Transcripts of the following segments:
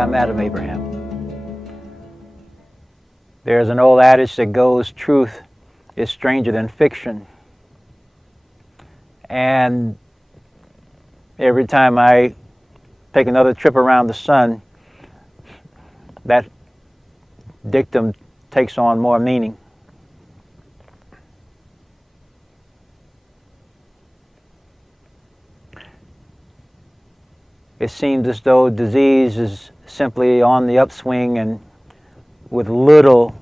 Hi, I'm Adam Abraham. There's an old adage that goes, truth is stranger than fiction. And every time I take another trip around the sun, that dictum takes on more meaning. It seems as though disease is simply on the upswing and with little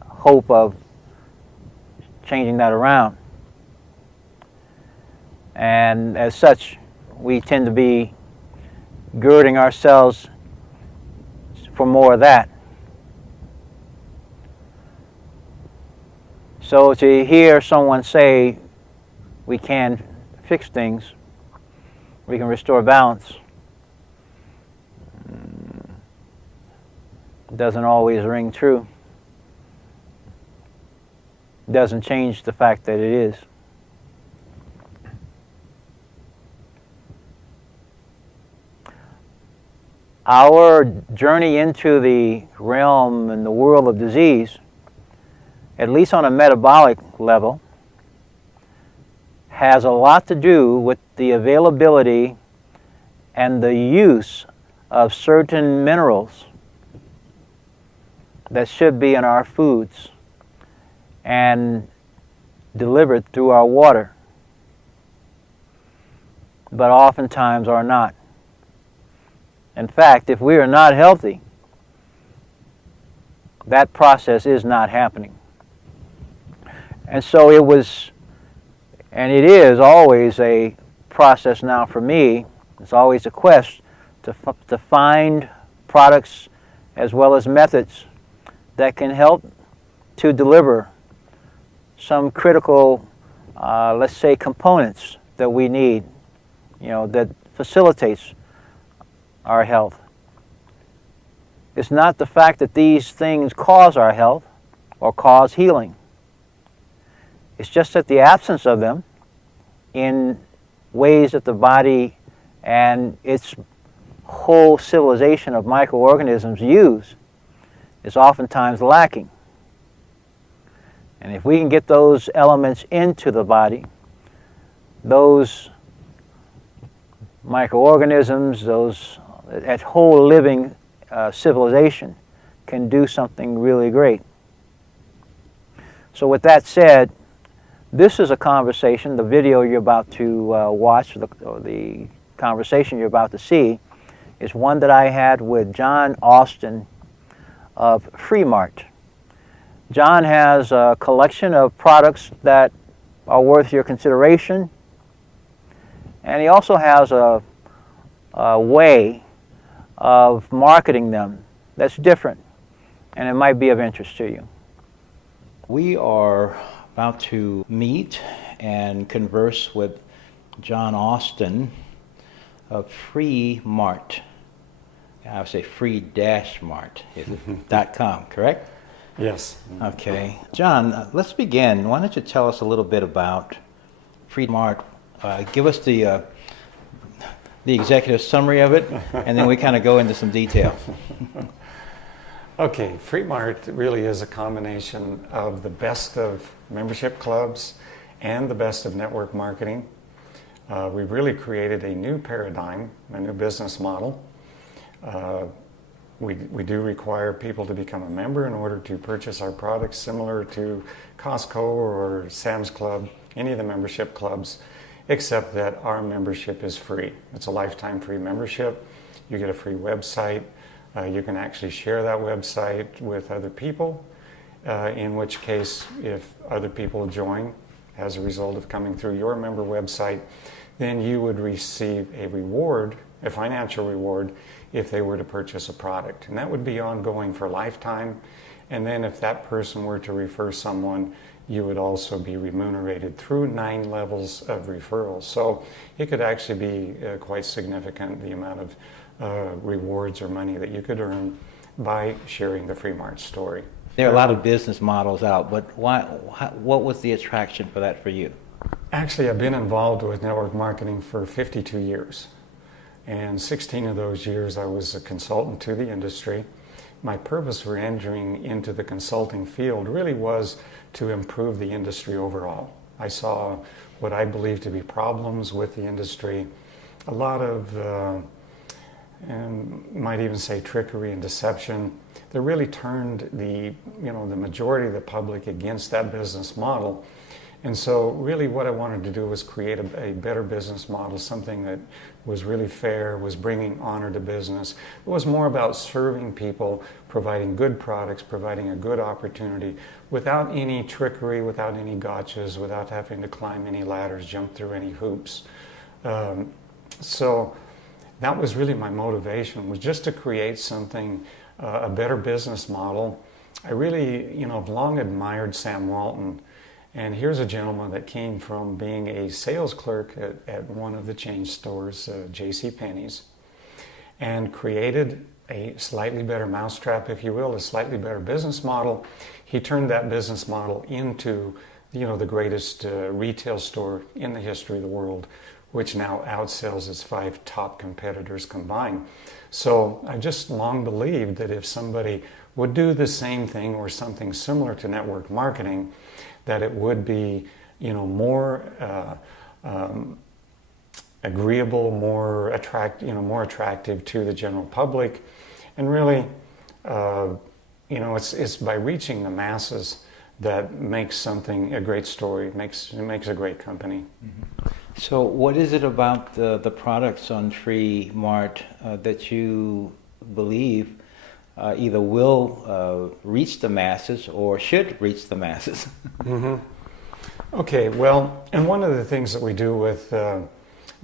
hope of changing that around. And as such, we tend to be girding ourselves for more of that. So to hear someone say we can fix things, we can restore balance, doesn't always ring true. Doesn't change the fact that it is. Our journey into the realm and the world of disease, at least on a metabolic level, has a lot to do with the availability and the use of certain minerals that should be in our foods and delivered through our water, but oftentimes are not. In fact, if we are not healthy, that process is not happening. And so it was, and it is always a process now for me. It's always a quest to find products as well as methods that can help to deliver some critical, let's say, components that we need, that facilitates our health. It's not the fact that these things cause our health or cause healing. It's just that the absence of them in ways that the body and its whole civilization of microorganisms use is oftentimes lacking. And if we can get those elements into the body, those microorganisms, that whole living civilization can do something really great. So with that said, this is a conversation, the video you're about to watch, or the conversation you're about to see, is one that I had with John Austin of Freemart. John has a collection of products that are worth your consideration, and he also has a way of marketing them that's different, and it might be of interest to you. We are about to meet and converse with John Austin of Freemart. I would say free-mart.com, correct? Yes. Okay. John, let's begin. Why don't you tell us a little bit about Freemart? Give us the executive summary of it, and then we kind of go into some detail. Okay, Freemart really is a combination of the best of membership clubs and the best of network marketing. We've really created a new paradigm, a new business model. We do require people to become a member in order to purchase our products, similar to Costco or Sam's Club, any of the membership clubs, except that our membership is free. It's a lifetime free membership. You get a free website. You can actually share that website with other people, in which case if other people join as a result of coming through your member website, then you would receive a reward, a financial reward, if they were to purchase a product. And that would be ongoing for lifetime. And then if that person were to refer someone, you would also be remunerated through 9 levels of referrals. So it could actually be quite significant, the amount of rewards or money that you could earn by sharing the Freemart story. There are a lot of business models out, but what was the attraction for that for you? Actually, I've been involved with network marketing for 52 years. And 16 of those years I was a consultant to the industry. My purpose for entering into the consulting field really was to improve the industry overall. I saw what I believe to be problems with the industry, a lot of, and might even say trickery and deception that really turned the majority of the public against that business model. And so really what I wanted to do was create a better business model, something that was really fair, was bringing honor to business. It was more about serving people, providing good products, providing a good opportunity without any trickery, without any gotchas, without having to climb any ladders, jump through any hoops. So that was really my motivation, was just to create something, a better business model. I really, have long admired Sam Walton. And here's a gentleman that came from being a sales clerk at one of the chain stores, JCPenney's, and created a slightly better mousetrap, if you will, a slightly better business model. He turned that business model into, the greatest retail store in the history of the world, which now outsells its 5 top competitors combined. So I just long believed that if somebody would do the same thing or something similar to network marketing, that it would be, more agreeable, more attractive to the general public, and really, it's by reaching the masses that makes something a great story, it makes a great company. Mm-hmm. So, what is it about the products on Freemart that you believe either will reach the masses or should reach the masses? Mm-hmm. Okay, well, and one of the things that we do with, that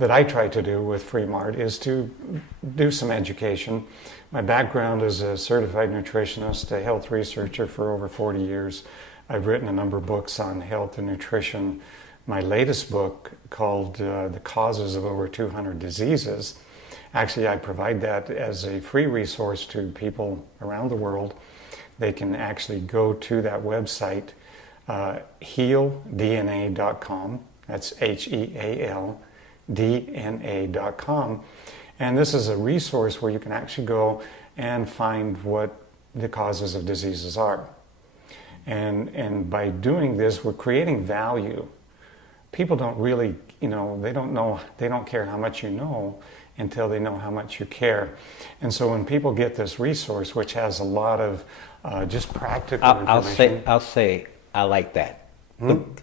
I try to do with Freemart is to do some education. My background is a certified nutritionist, a health researcher for over 40 years. I've written a number of books on health and nutrition. My latest book, called The Causes of Over 200 Diseases, actually, I provide that as a free resource to people around the world. They can actually go to that website, healdna.com. That's HEALDNA.com. And this is a resource where you can actually go and find what the causes of diseases are. And by doing this, we're creating value. People don't really, they don't care how much you know until they know how much you care. And so when people get this resource, which has a lot of just practical information. I'll say, I like that.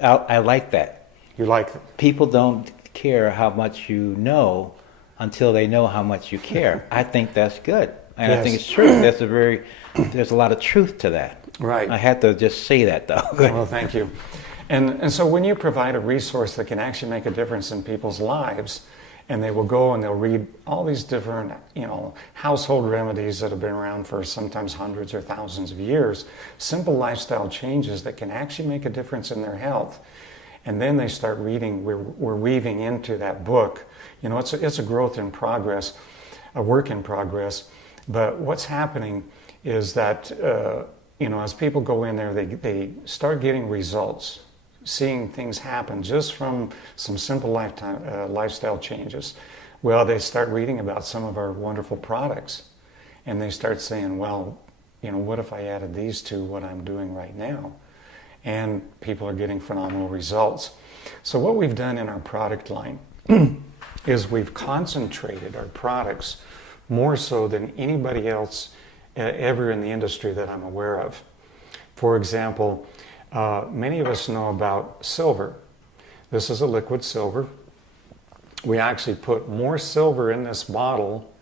I like that. You like it? People don't care how much you know until they know how much you care. I think that's good. And yes. I think it's true. There's a lot of truth to that. Right. I had to just say that, though. Well, thank you. And so when you provide a resource that can actually make a difference in people's lives, and they will go and they'll read all these different, household remedies that have been around for sometimes hundreds or thousands of years, simple lifestyle changes that can actually make a difference in their health. And then they start reading, we're weaving into that book. It's a growth in progress, a work in progress. But what's happening is that, as people go in there, they start getting results, seeing things happen just from some simple lifestyle changes. Well, they start reading about some of our wonderful products, and they start saying, well, what if I added these to what I'm doing right now? And people are getting phenomenal results. So what we've done in our product line is we've concentrated our products more so than anybody else ever in the industry that I'm aware of. For example, many of us know about silver. This is a liquid silver. We actually put more silver in this bottle,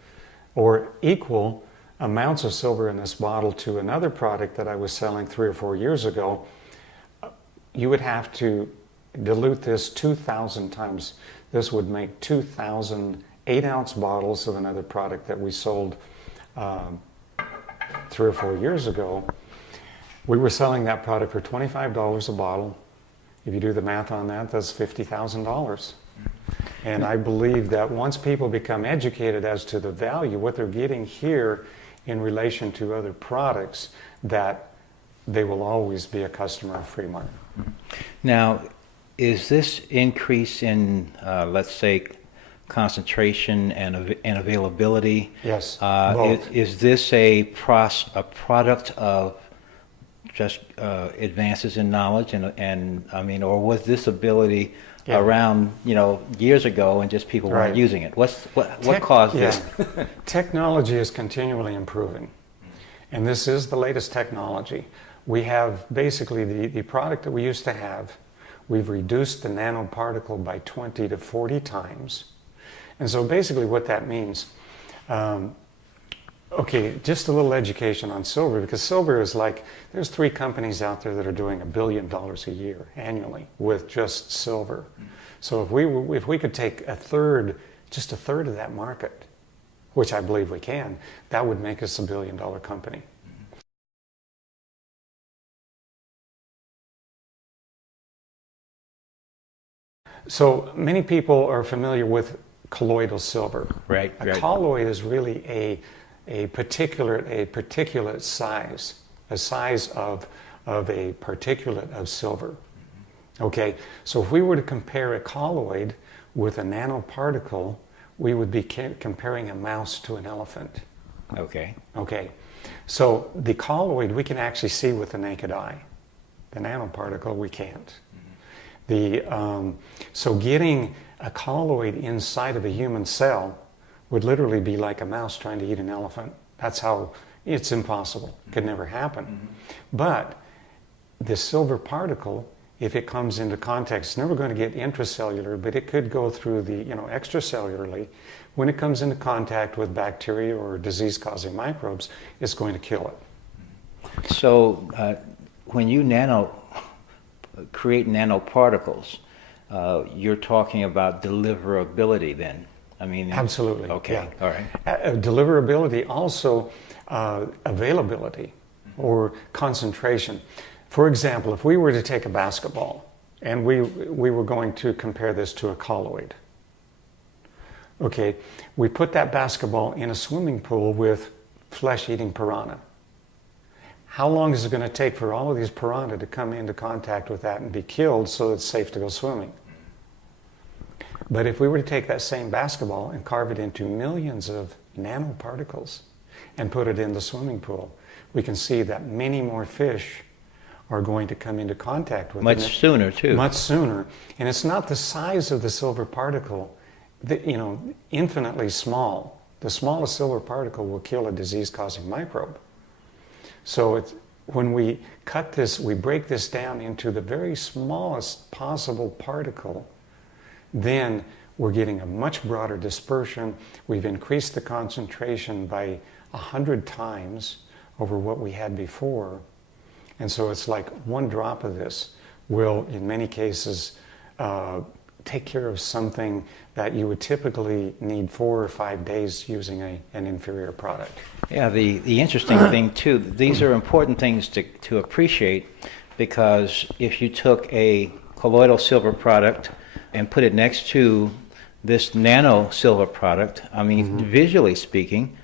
or equal amounts of silver in this bottle, to another product that I was selling 3 or 4 years ago. You would have to dilute this 2,000 times. This would make 2,000 8-ounce bottles of another product that we sold 3 or 4 years ago. We were selling that product for $25 a bottle. If you do the math on that, that's $50,000. And I believe that once people become educated as to the value, what they're getting here in relation to other products, that they will always be a customer of Freemart. Now, is this increase in, let's say, concentration and availability. Yes, both. Is this a product of just advances in knowledge and I mean, or was this ability around years ago and just people weren't using it? What caused this? Technology is continually improving, and this is the latest technology. We have basically the product that we used to have. We've reduced the nanoparticle by 20 to 40 times. And so basically what that means, okay, just a little education on silver, because silver is like, there's 3 companies out there that are doing $1 billion a year annually with just silver. So if we could take just a third of that market, which I believe we can, that would make us $1 billion company. So many people are familiar with colloidal silver. Right. A colloid is really a particulate size, a size of a particulate of silver. Okay, so if we were to compare a colloid with a nanoparticle, we would be comparing a mouse to an elephant. Okay. Okay, so the colloid we can actually see with the naked eye. The nanoparticle we can't. So getting a colloid inside of a human cell would literally be like a mouse trying to eat an elephant. That's how it's impossible. It could never happen. But the silver particle, if it comes into contact, it's never going to get intracellular, but it could go through the, extracellularly. When it comes into contact with bacteria or disease-causing microbes, it's going to kill it. So when you create nanoparticles, you're talking about deliverability then? I mean, absolutely. Okay, yeah. All right. Deliverability, also availability or concentration. For example, if we were to take a basketball and we were going to compare this to a colloid. Okay, we put that basketball in a swimming pool with flesh-eating piranha. How long is it going to take for all of these piranha to come into contact with that and be killed so it's safe to go swimming? But if we were to take that same basketball and carve it into millions of nanoparticles and put it in the swimming pool, we can see that many more fish are going to come into contact with it. Much sooner, too. Much sooner. And it's not the size of the silver particle, infinitely small. The smallest silver particle will kill a disease-causing microbe. So when we cut this, we break this down into the very smallest possible particle, then we're getting a much broader dispersion. We've increased the concentration by 100 times over what we had before. And so it's like one drop of this will, in many cases, take care of something that you would typically need 4 or 5 days using an inferior product. Yeah, the interesting thing too, these are important things to appreciate, because if you took a colloidal silver product and put it next to this nano silver product, I mean, visually speaking,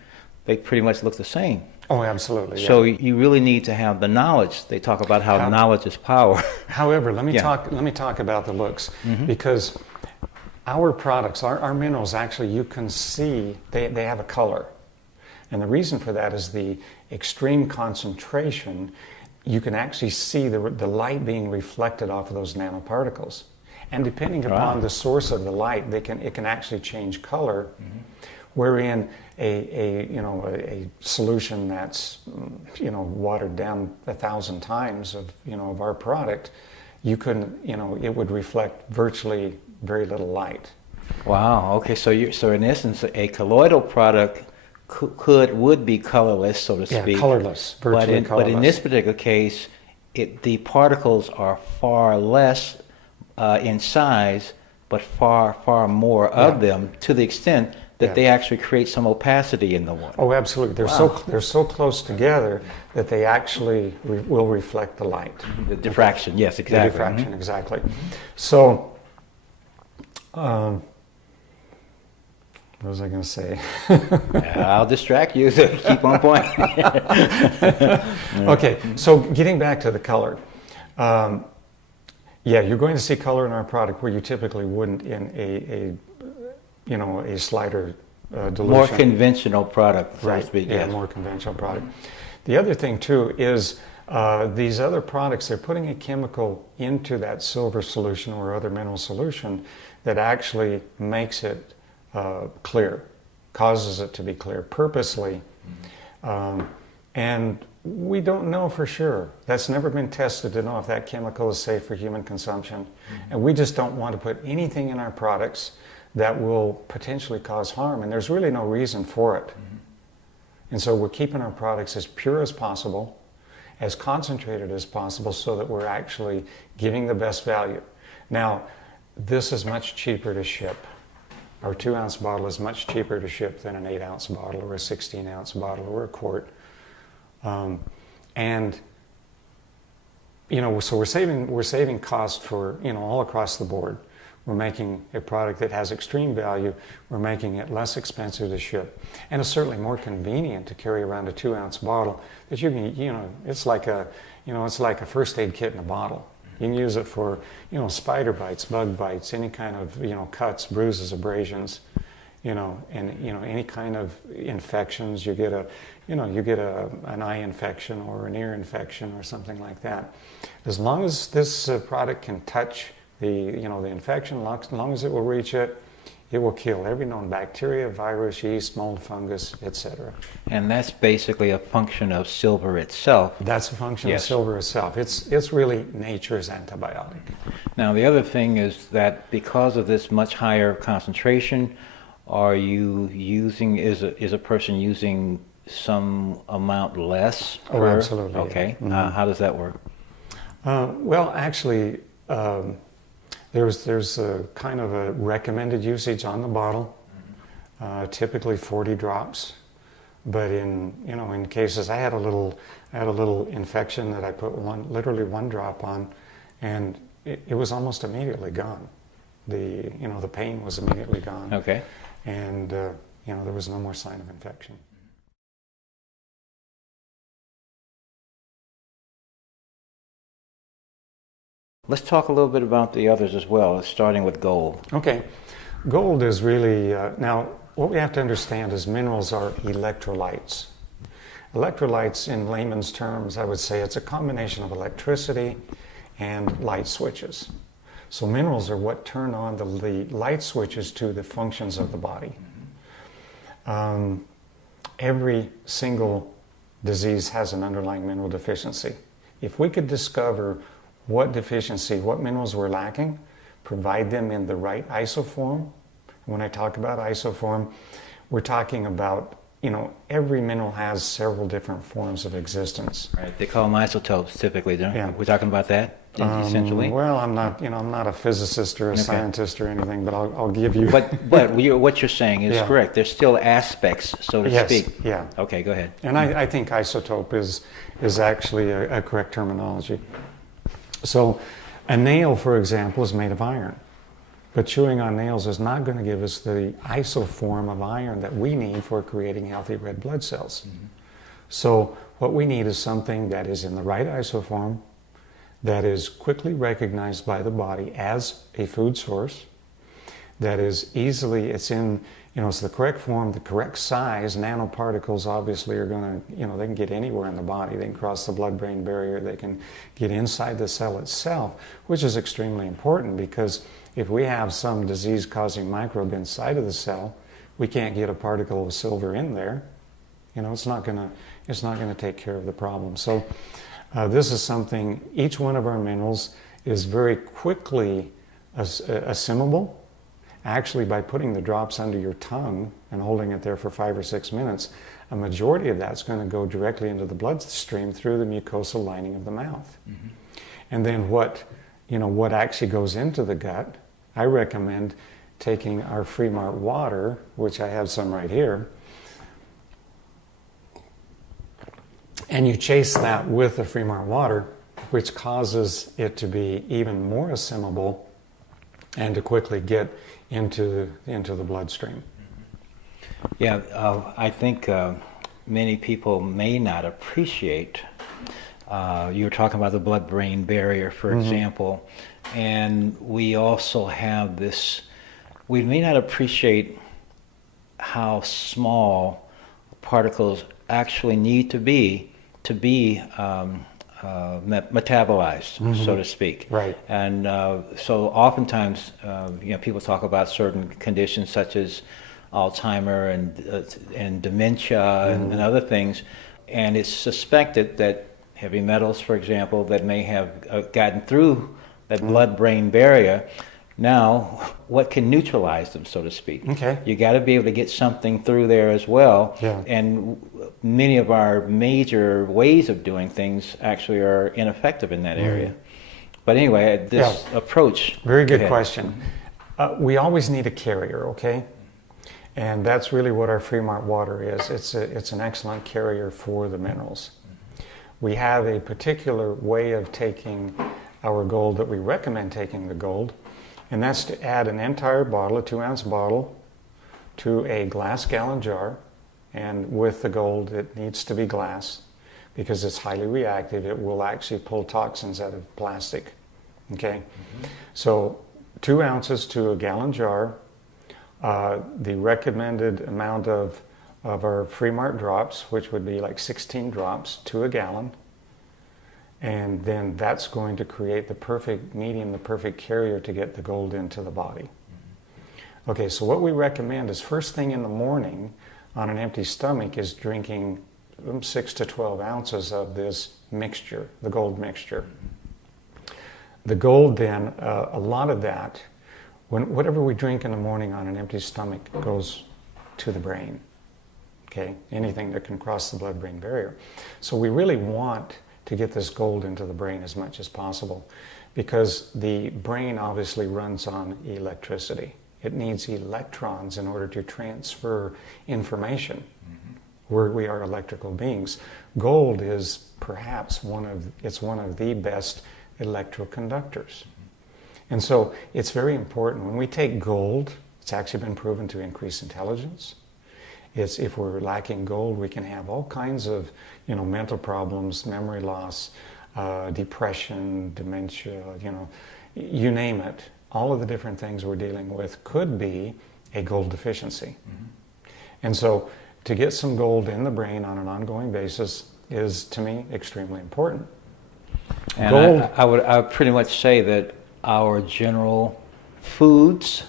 they pretty much look the same. Oh, absolutely. So you really need to have the knowledge. They talk about how knowledge is power. However, let me talk about the looks, because our products, our minerals, actually, you can see they have a color. And the reason for that is the extreme concentration. You can actually see the light being reflected off of those nanoparticles. And depending upon the source of the light, it can actually change color. Wherein a solution that's watered down 1,000 times of our product, it would reflect virtually very little light. Wow. Okay. So in essence, a colloidal product would be colorless, so to speak. Yeah, colorless, virtually colorless. But in this particular case, the particles are far less in size, but far more of them, to the extent that they actually create some opacity in the water. Oh, absolutely. They're so close together that they actually will reflect the light. The diffraction, yes, exactly. The diffraction, exactly. So, what was I going to say? I'll distract you, so keep on point. Okay, so getting back to the color. You're going to see color in our product where you typically wouldn't in a slighter dilution. More conventional product, so Right, to speak. yeah, Yes. more conventional product. The other thing too is these other products, they're putting a chemical into that silver solution or other mineral solution that actually makes it clear, causes it to be clear purposely. And we don't know for sure. That's never been tested to know if that chemical is safe for human consumption. And we just don't want to put anything in our products that will potentially cause harm. And there's really no reason for it. And so we're keeping our products as pure as possible, as concentrated as possible, so that we're actually giving the best value. Now, this is much cheaper to ship. Our 2-ounce bottle is much cheaper to ship than an 8-ounce bottle or a 16-ounce bottle or a quart. And so we're saving cost for all across the board. We're making a product that has extreme value. We're making it less expensive to ship, and it's certainly more convenient to carry around a 2-ounce bottle that you can. It's like a first aid kit in a bottle. You can use it for spider bites, bug bites, any kind of cuts, bruises, abrasions, and any kind of infections. You get an eye infection or an ear infection or something like that. As long as this product can touch the infection, as long as it will reach it, it will kill every known bacteria, virus, yeast, mold, fungus, etc. And that's basically a function of silver itself. That's a function Yes. of silver itself. It's really nature's antibiotic. Now, the other thing is that because of this much higher concentration, are you using, is a person using some amount less? Oh, absolutely, yeah. Okay. Mhm. How does that work? Well, actually, there's a kind of a recommended usage on the bottle, typically 40 drops. But in cases, I had a little infection that I put literally one drop on, and it was almost immediately gone. The pain was immediately gone. Okay. And there was no more sign of infection. Let's talk a little bit about the others as well, starting with gold. Okay, gold is really, now what we have to understand is minerals are electrolytes. Electrolytes, in layman's terms, I would say it's a combination of electricity and light switches. So minerals are what turn on the light switches to the functions of the body. Every single disease has an underlying mineral deficiency. If we could discover what minerals we're lacking, provide them in the right isoform. When I talk about isoform, we're talking about, every mineral has several different forms of existence. Right. They call them isotopes typically, don't Yeah. We're talking about that essentially. Well, I'm not a physicist or a scientist or anything, but I'll give you. But what you're saying is Yeah. correct. There's still aspects, so to Yes, speak. yeah. Okay, go ahead. And I think isotope is actually a correct terminology. So a nail, for example, is made of iron. But chewing on nails is not going to give us the isoform of iron that we need for creating healthy red blood cells. Mm-hmm. So what we need is something that is in the right isoform, that is quickly recognized by the body as a food source, that is easily, it's the correct form, the correct size. Nanoparticles obviously are going to, they can get anywhere in the body. They can cross the blood-brain barrier. They can get inside the cell itself, which is extremely important because if we have some disease-causing microbe inside of the cell, we can't get a particle of silver in there. It's not going to take care of the problem. So this is something, each one of our minerals is very quickly assimilable. Actually, by putting the drops under your tongue and holding it there for 5 or 6 minutes, a majority of that's going to go directly into the bloodstream through the mucosal lining of the mouth. Mm-hmm. And then what actually goes into the gut, I recommend taking our freemart water, which I have some right here, and you chase that with the freemart water, which causes it to be even more assimilable and to quickly get into the bloodstream. Yeah, I think many people may not appreciate, you were talking about the blood-brain barrier, for example, and we also have this we may not appreciate how small particles actually need to be metabolized, so to speak. Right. And so oftentimes, people talk about certain conditions such as Alzheimer and dementia and other things, and it's suspected that heavy metals, for example, that may have gotten through that blood-brain barrier. Now, what can neutralize them, so to speak? Okay. You got to be able to get something through there as well. Yeah. And many of our major ways of doing things actually are ineffective in that area. But anyway, this approach. Very good question. We always need a carrier, okay? And that's really what our freemart water is. It's an excellent carrier for the minerals. We have a particular way of taking our gold that we recommend taking the gold, and that's to add an entire bottle, a 2-ounce bottle, to a glass gallon jar. And with the gold, it needs to be glass because it's highly reactive. It will actually pull toxins out of plastic. Okay? So 2 ounces to a gallon jar. The recommended amount of our freemart drops, which would be like 16 drops to a gallon. And then that's going to create the perfect medium, the perfect carrier to get the gold into the body. Okay, so what we recommend is first thing in the morning on an empty stomach is drinking 6 to 12 ounces of this mixture, the gold mixture. The gold then, a lot of that, whatever we drink in the morning on an empty stomach goes to the brain. Okay, anything that can cross the blood-brain barrier. So we really want to get this gold into the brain as much as possible because the brain obviously runs on electricity. It needs electrons in order to transfer information. We are electrical beings. Gold is perhaps one of the best electroconductors. And so it's very important. When we take gold, it's actually been proven to increase intelligence. If we're lacking gold, we can have all kinds of mental problems, memory loss, depression, dementia, you name it. All of the different things we're dealing with could be a gold deficiency. And so to get some gold in the brain on an ongoing basis is, to me, extremely important. And Gold. I would pretty much say that our general foods,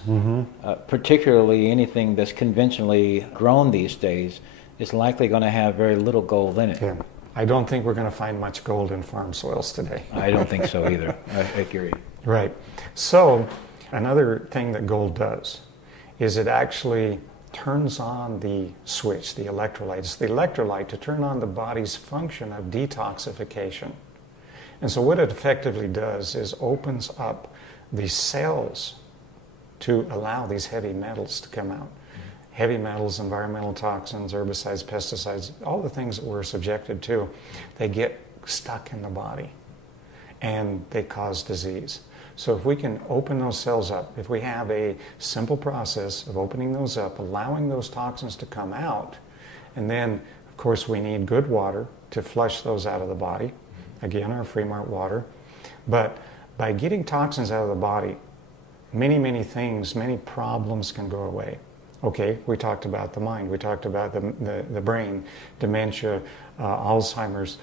particularly anything that's conventionally grown these days, is likely going to have very little gold in it. Yeah. I don't think we're going to find much gold in farm soils today. I don't think so either. I agree. Right. So another thing that gold does is it actually turns on the switch, the electrolytes, the electrolyte to turn on the body's function of detoxification. And so what it effectively does is opens up the cells to allow these heavy metals to come out. Heavy metals, environmental toxins, herbicides, pesticides, all the things that we're subjected to, they get stuck in the body and they cause disease. So if we can open those cells up, if we have a simple process of opening those up, allowing those toxins to come out, and then, of course, we need good water to flush those out of the body. Again, our freemart water. But by getting toxins out of the body, many things, many problems can go away. Okay, we talked about the mind, we talked about the brain, dementia, Alzheimer's.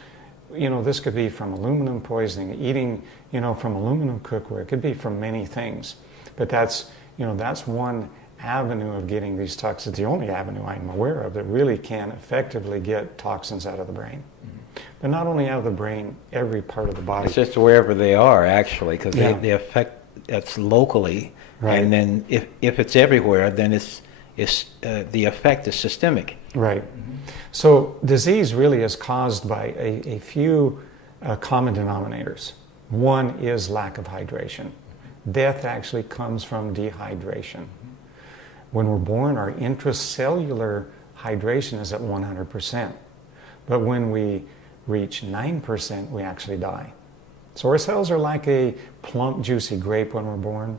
This could be from aluminum poisoning, eating, from aluminum cookware. It could be from many things. But that's one avenue of getting these toxins, the only avenue I'm aware of that really can effectively get toxins out of the brain. But not only out of the brain, every part of the body. It's just wherever they are, actually, because they affect us locally. Right. And then if it's everywhere, then the effect is systemic. Right. So disease really is caused by a few common denominators. One is lack of hydration. Death actually comes from dehydration. When we're born, our intracellular hydration is at 100%. But when we reach 9%, we actually die. So our cells are like a plump, juicy grape when we're born.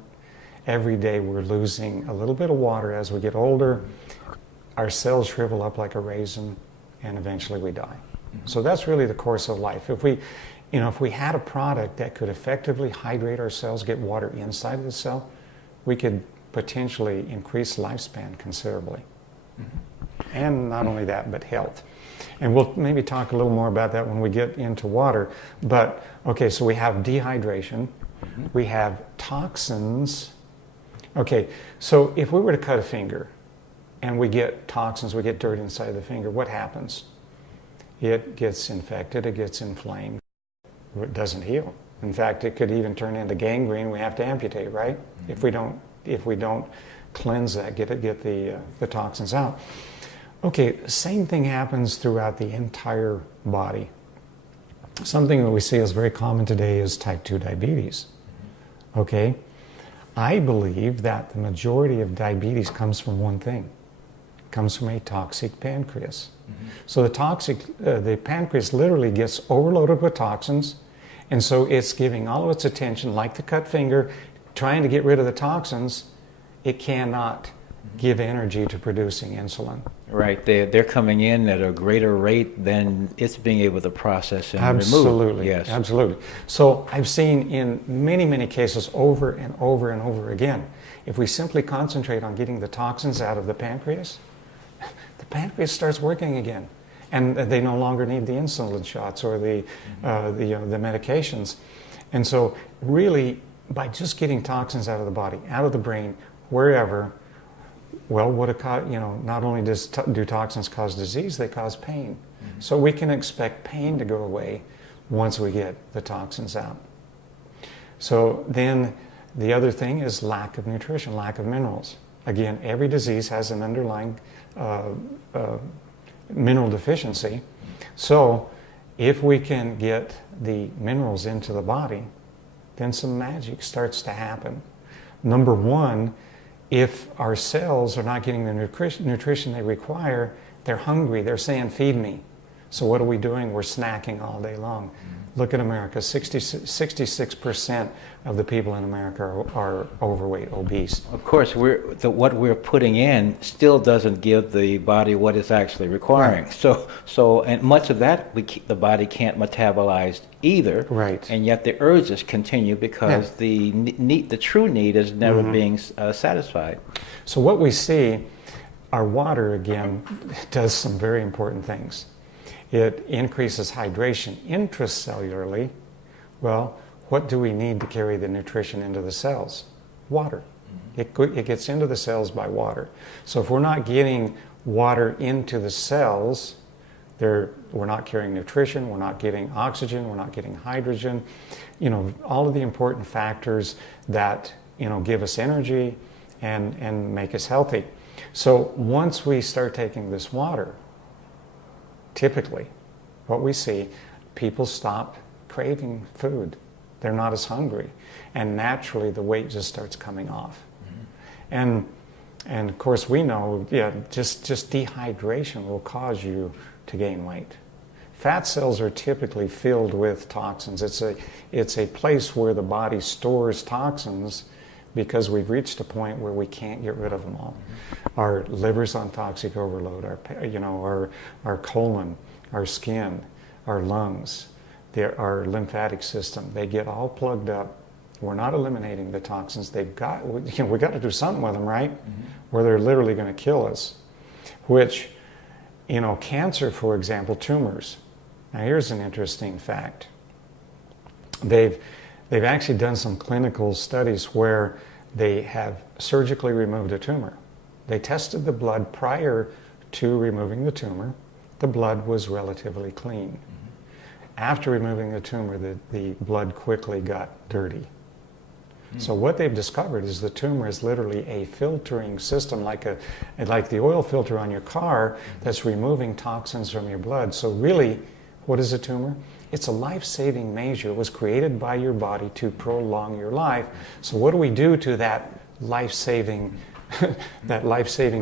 Every day we're losing a little bit of water. As we get older, our cells shrivel up like a raisin, and eventually we die. So that's really the course of life. If we had a product that could effectively hydrate our cells, get water inside of the cell, we could potentially increase lifespan considerably. And not only that, but health. And we'll maybe talk a little more about that when we get into water. But, okay, so we have dehydration. We have toxins. Okay, so if we were to cut a finger and we get toxins, we get dirt inside the finger, what happens? It gets infected, it gets inflamed, it doesn't heal. In fact, it could even turn into gangrene. We have to amputate, right? If we don't cleanse that, get the toxins out. Okay, same thing happens throughout the entire body. Something that we see is very common today is type 2 diabetes. Okay, I believe that the majority of diabetes comes from one thing. It comes from a toxic pancreas. So the pancreas literally gets overloaded with toxins, and so it's giving all of its attention, like the cut finger, trying to get rid of the toxins. It cannot give energy to producing insulin. Right, they're coming in at a greater rate than it's being able to process and Absolutely. remove. Yes, Absolutely. So I've seen in many, many cases over and over and over again, if we simply concentrate on getting the toxins out of the pancreas starts working again. And they no longer need the insulin shots or the medications. And so really, by just getting toxins out of the body, out of the brain, wherever, well, not only do toxins cause disease, they cause pain. So we can expect pain to go away once we get the toxins out. So then the other thing is lack of nutrition, lack of minerals. Again, every disease has an underlying mineral deficiency. So if we can get the minerals into the body, then some magic starts to happen. Number one, if our cells are not getting the nutrition they require, they're hungry, they're saying, feed me. So what are we doing? We're snacking all day long. Look at America, 66% of the people in America are overweight, obese. of course, what we're putting in still doesn't give the body what it's actually requiring. Right. So, and much of that the body can't metabolize either. Right. And yet the urges continue because the true need is never being satisfied. So what we see, our water again does some very important things. It increases hydration intracellularly. Well, what do we need to carry the nutrition into the cells? Water. It gets into the cells by water. So if we're not getting water into the cells, we're not carrying nutrition, we're not getting oxygen, we're not getting hydrogen, all of the important factors that, give us energy and make us healthy. So once we start taking this water, typically, what we see, people stop craving food. They're not as hungry. And naturally, the weight just starts coming off. And of course, we know, just dehydration will cause you to gain weight. Fat cells are typically filled with toxins. It's a place where the body stores toxins because we've reached a point where we can't get rid of them all. Our liver's on toxic overload, our colon, our skin, our lungs, our lymphatic system, they get all plugged up. We're not eliminating the toxins. We've got to do something with them, right? Or they're literally going to kill us. Which, cancer, for example, tumors. Now here's an interesting fact. They've actually done some clinical studies where they have surgically removed a tumor. They tested the blood prior to removing the tumor. The blood was relatively clean. After removing the tumor, the blood quickly got dirty. So what they've discovered is the tumor is literally a filtering system, like the oil filter on your car that's removing toxins from your blood. So really, what is a tumor? It's a life-saving measure. It was created by your body to prolong your life. So what do we do to that life-saving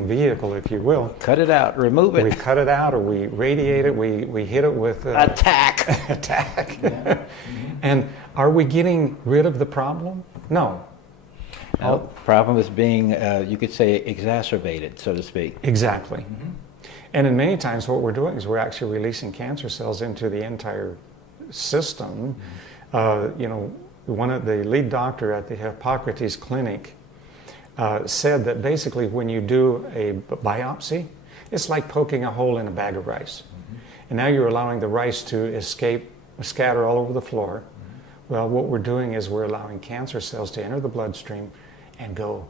vehicle, if you will? Cut it out, remove it. We cut it out, or we radiate it, we hit it with... Attack! Attack. Yeah. And are we getting rid of the problem? No. The problem is being, you could say, exacerbated, so to speak. Exactly. And in many times what we're doing is we're actually releasing cancer cells into the entire system. One of the lead doctor at the Hippocrates Clinic said that basically when you do a biopsy, it's like poking a hole in a bag of rice. And now you're allowing the rice to escape, scatter all over the floor. Well, what we're doing is we're allowing cancer cells to enter the bloodstream and go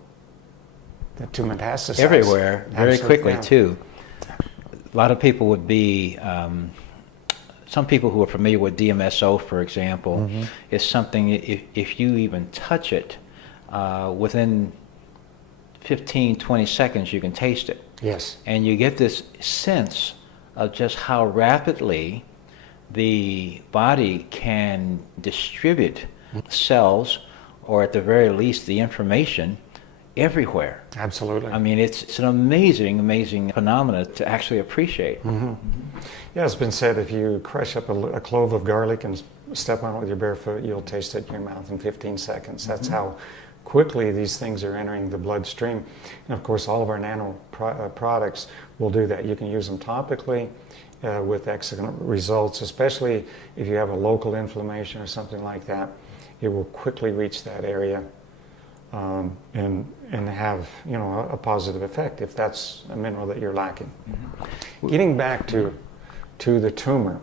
to metastasize. Everywhere, very Absolutely, quickly, yeah. too. A lot of people would be, some people who are familiar with DMSO, for example, is something, if you even touch it, within 15, 20 seconds, you can taste it. Yes. And you get this sense of just how rapidly the body can distribute cells, or at the very least the information, everywhere. Absolutely. I mean, it's an amazing, amazing phenomena to actually appreciate. Yeah, it's been said if you crush up a clove of garlic and step on it with your bare foot, you'll taste it in your mouth in 15 seconds. That's how quickly these things are entering the bloodstream. And of course, all of our nano products will do that. You can use them topically with excellent results, especially if you have a local inflammation or something like that. It will quickly reach that area and have, you know, a positive effect if that's a mineral that you're lacking. Getting back to the tumor,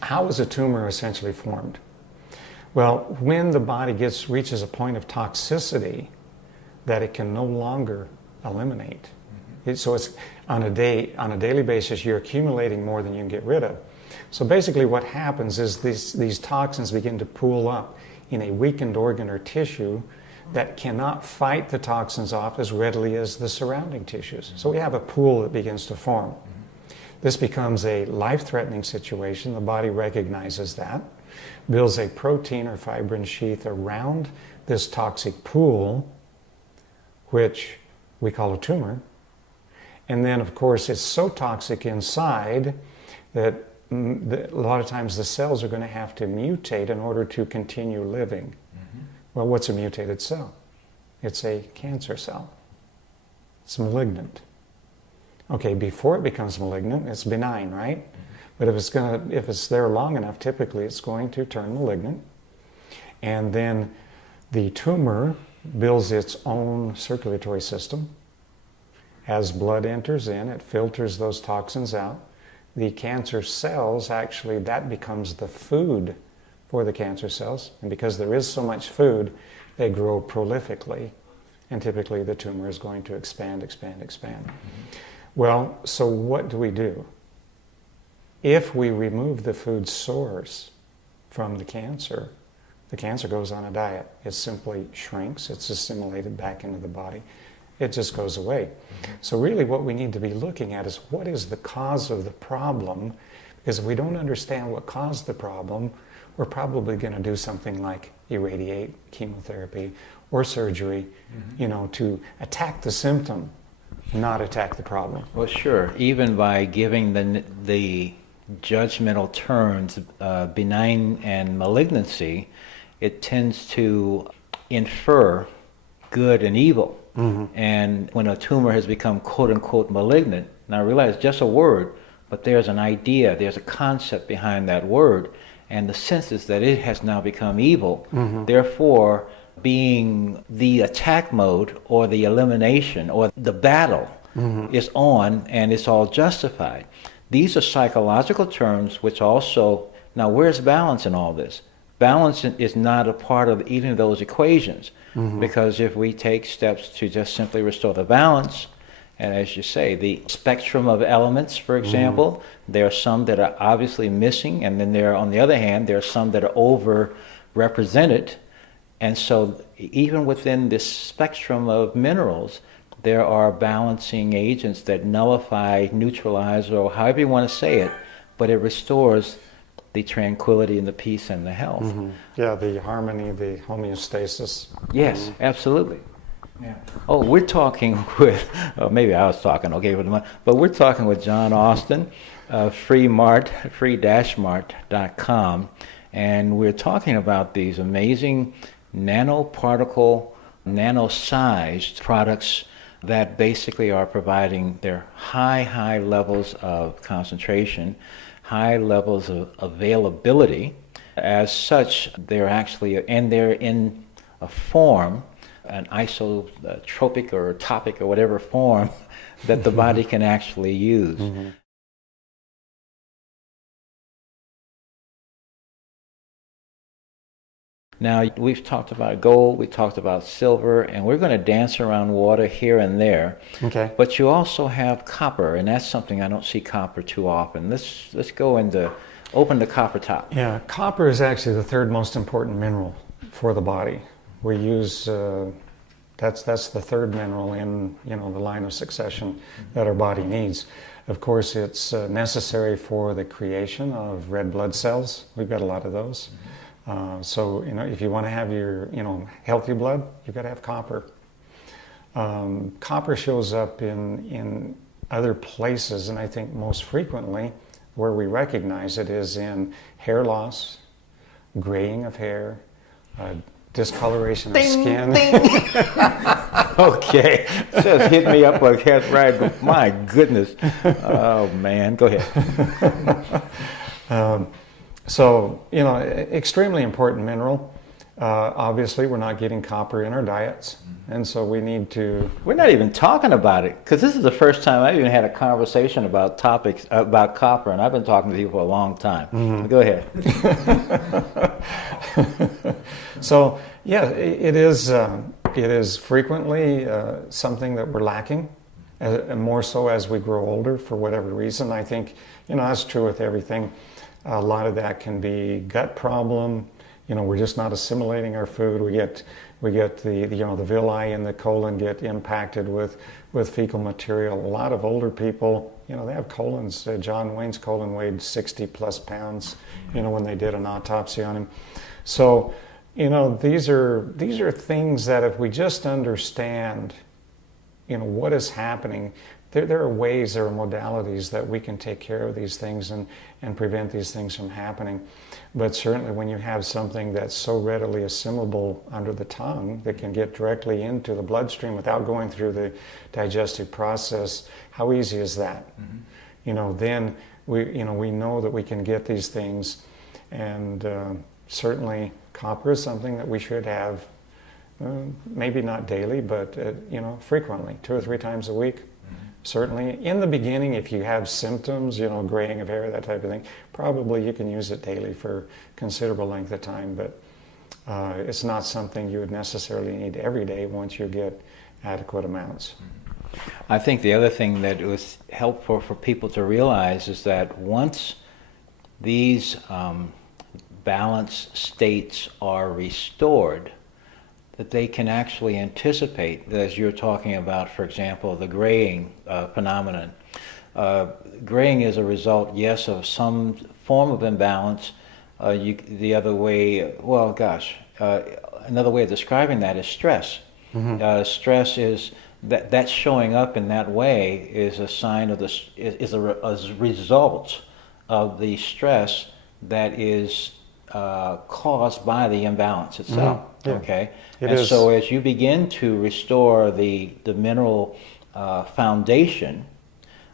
how is a tumor essentially formed? Well, when the body reaches a point of toxicity that it can no longer eliminate. So it's on a daily basis, you're accumulating more than you can get rid of. So basically what happens is these toxins begin to pool up in a weakened organ or tissue that cannot fight the toxins off as readily as the surrounding tissues. So we have a pool that begins to form. This becomes a life-threatening situation. The body recognizes that, builds a protein or fibrin sheath around this toxic pool, which we call a tumor. And then, of course, it's so toxic inside that a lot of times the cells are going to have to mutate in order to continue living. Well, what's a mutated cell? It's a cancer cell. It's malignant. Okay, before it becomes malignant, it's benign, right? But if it's there long enough, typically it's going to turn malignant. And then the tumor builds its own circulatory system. As blood enters in, it filters those toxins out. The cancer cells, actually, that becomes the food for the cancer cells. And because there is so much food, they grow prolifically. And typically the tumor is going to expand, expand, expand. Well, so what do? If we remove the food source from the cancer goes on a diet. It simply shrinks, it's assimilated back into the body. It just goes away. So really what we need to be looking at is what is the cause of the problem? Because if we don't understand what caused the problem, we're probably going to do something like irradiate, chemotherapy, or surgery, you know, to attack the symptom, not attack the problem. Well, sure. Even by giving the judgmental terms benign and malignancy, it tends to infer good and evil. And when a tumor has become quote-unquote malignant, now I realize it's just a word, but there's an idea, there's a concept behind that word, and the sense is that it has now become evil. Therefore, being the attack mode or the elimination or the battle is on, and it's all justified. These are psychological terms which also, now where's balance in all this? Balance is not a part of either of those equations, because if we take steps to just simply restore the balance, and as you say, the spectrum of elements, for example, there are some that are obviously missing, and then there are, on the other hand, there are some that are over-represented. And so even within this spectrum of minerals, there are balancing agents that nullify, neutralize, or however you want to say it, but it restores the tranquility and the peace and the health. Yeah, the harmony, the homeostasis. Yes, absolutely. Yeah. Oh, we're talking with, maybe I was talking, okay, but we're talking with John Austin, freemart, free-mart.com, and we're talking about these amazing nanoparticle, nano-sized products that basically are providing their high levels of concentration, high levels of availability. As such, they're actually, and they're in a form an isotropic or topic or whatever form that the body can actually use. Mm-hmm. Now, we've talked about gold, we talked about silver, and we're going to dance around water here and there. Okay. But you also have copper, and that's something I don't see copper too often. Let's go into, open the copper top. Yeah, copper is actually the third most important mineral for the body. We use, that's the third mineral in, the line of succession that our body needs. Of course, it's necessary for the creation of red blood cells. We've got a lot of those. So, if you want to have your, healthy blood, you've got to have copper. Copper shows up in other places, and I think most frequently where we recognize it is in hair loss, graying of hair, discoloration of skin. Okay, just hit me up like that, right? My goodness. Oh, man, go ahead. So, extremely important mineral. Obviously, we're not getting copper in our diets, and so we need to... We're not even talking about it, because this is the first time I've even had a conversation about topics about copper, and I've been talking to you for a long time. Mm-hmm. Go ahead. So, yeah, it is frequently something that we're lacking, more so as we grow older for whatever reason. I think, that's true with everything. A lot of that can be gut problem. We're just not assimilating our food. We get the the villi in the colon get impacted with fecal material. A lot of older people, they have colons. John Wayne's colon weighed 60 plus pounds, when they did an autopsy on him. So, these are things that if we just understand, what is happening, there are ways, there are modalities that we can take care of these things and prevent these things from happening. But certainly when you have something that's so readily assimilable under the tongue that can get directly into the bloodstream without going through the digestive process, how easy is that? Mm-hmm. Then we know that we can get these things, and certainly copper is something that we should have, maybe not daily, but frequently, 2 or 3 times a week. Certainly, in the beginning, if you have symptoms, graying of hair, that type of thing, probably you can use it daily for considerable length of time, but it's not something you would necessarily need every day once you get adequate amounts. I think the other thing that was helpful for people to realize is that once these balanced states are restored, that they can actually anticipate, as you're talking about, for example, the graying phenomenon. Graying is a result, yes, of some form of imbalance. Another way of describing that is stress. Mm-hmm. Stress is that's showing up in that way is a sign of is a result of the stress that is caused by the imbalance itself. Mm-hmm. Yeah. Okay, so as you begin to restore the mineral foundation,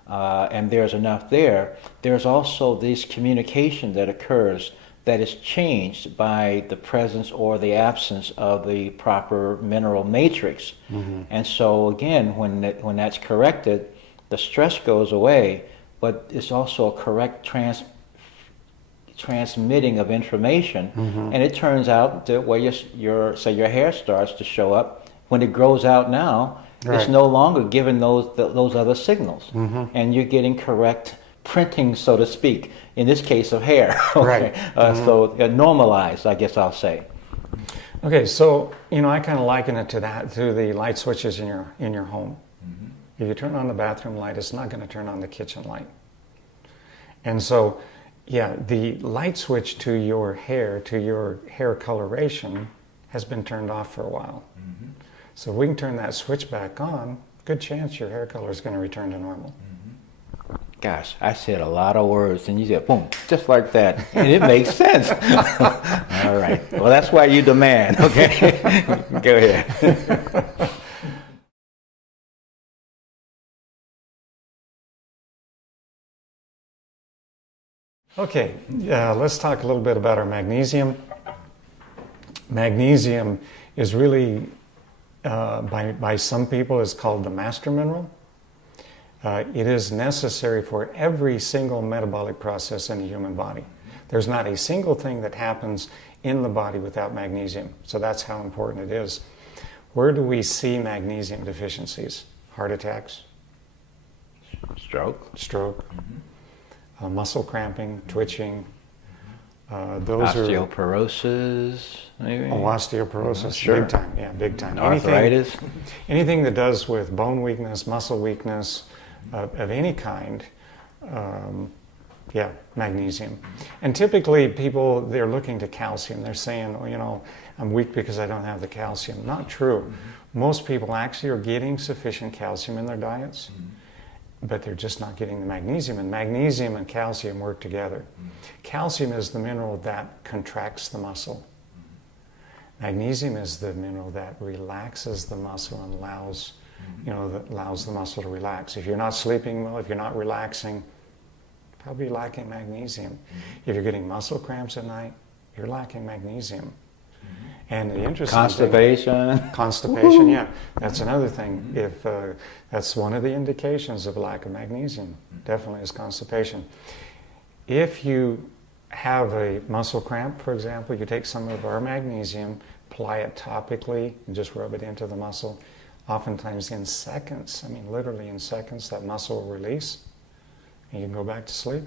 and there's enough there's also this communication that occurs that is changed by the presence or the absence of the proper mineral matrix. Mm-hmm. And so again, when that's corrected, the stress goes away, but it's also a correct transmitting of information, mm-hmm. and it turns out that where your hair starts to show up, when it grows out now, right. It's no longer giving those other signals, mm-hmm. and you're getting correct printing, so to speak, in this case of hair. Okay? Right. Mm-hmm. So normalized, I guess I'll say. Okay, so I kind of liken it to the light switches in your home. Mm-hmm. If you turn on the bathroom light, it's not going to turn on the kitchen light, and so. Yeah, the light switch to your hair coloration, has been turned off for a while. Mm-hmm. So if we can turn that switch back on, good chance your hair color is going to return to normal. Mm-hmm. Gosh, I said a lot of words, and you said, boom, just like that, and it makes sense. All right, well, that's why you the man, okay? Go ahead. Okay, let's talk a little bit about our magnesium. Magnesium is really by some people is called the master mineral. It is necessary for every single metabolic process in the human body. There's not a single thing that happens in the body without magnesium. So that's how important it is. Where do we see magnesium deficiencies? Heart attacks, Stroke, muscle cramping, twitching. Those osteoporosis, maybe. Osteoporosis, Sure. big time. Yeah, big time. Arthritis. Anything that does with bone weakness, muscle weakness of any kind. Yeah, magnesium. And typically people, they're looking to calcium. They're saying, oh, you know, I'm weak because I don't have the calcium. Not true. Most people actually are getting sufficient calcium in their diets, but they're just not getting the magnesium. And magnesium and calcium work together. Calcium is the mineral that contracts the muscle. Magnesium is the mineral that relaxes the muscle and allows, that allows the muscle to relax. If you're not sleeping well, if you're not relaxing, probably lacking magnesium. If you're getting muscle cramps at night, you're lacking magnesium. And the interesting constipation, yeah, that's another thing. If that's one of the indications of lack of magnesium, definitely is constipation. If you have a muscle cramp, for example, you take some of our magnesium, apply it topically, and just rub it into the muscle. Oftentimes in seconds, I mean literally in seconds, that muscle will release. And you can go back to sleep.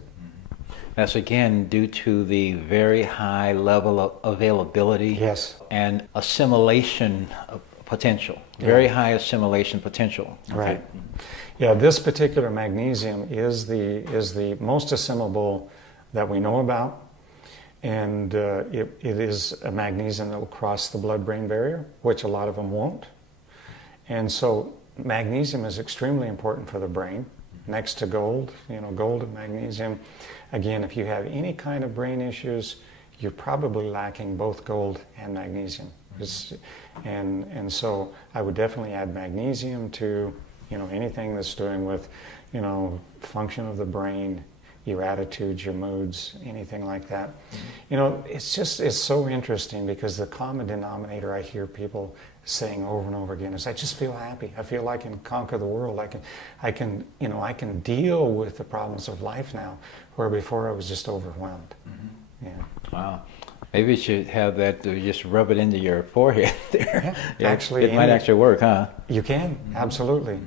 That's again due to the very high level of availability and assimilation potential. Very high assimilation potential. Okay. Right. Yeah, this particular magnesium is the most assimilable that we know about. And it is a magnesium that will cross the blood-brain barrier, which a lot of them won't. And so magnesium is extremely important for the brain. Next to gold, gold and magnesium. Again, if you have any kind of brain issues, you're probably lacking both gold and magnesium. And so I would definitely add magnesium to, anything that's doing with, function of the brain, your attitudes, your moods, anything like that. It's so interesting because the common denominator I hear people saying over and over again is, I just feel happy. I feel like I can conquer the world. I can deal with the problems of life now, where before I was just overwhelmed. Yeah. Wow. Maybe you should have that, just rub it into your forehead there. Yeah, actually, it might actually work, huh? You can, absolutely.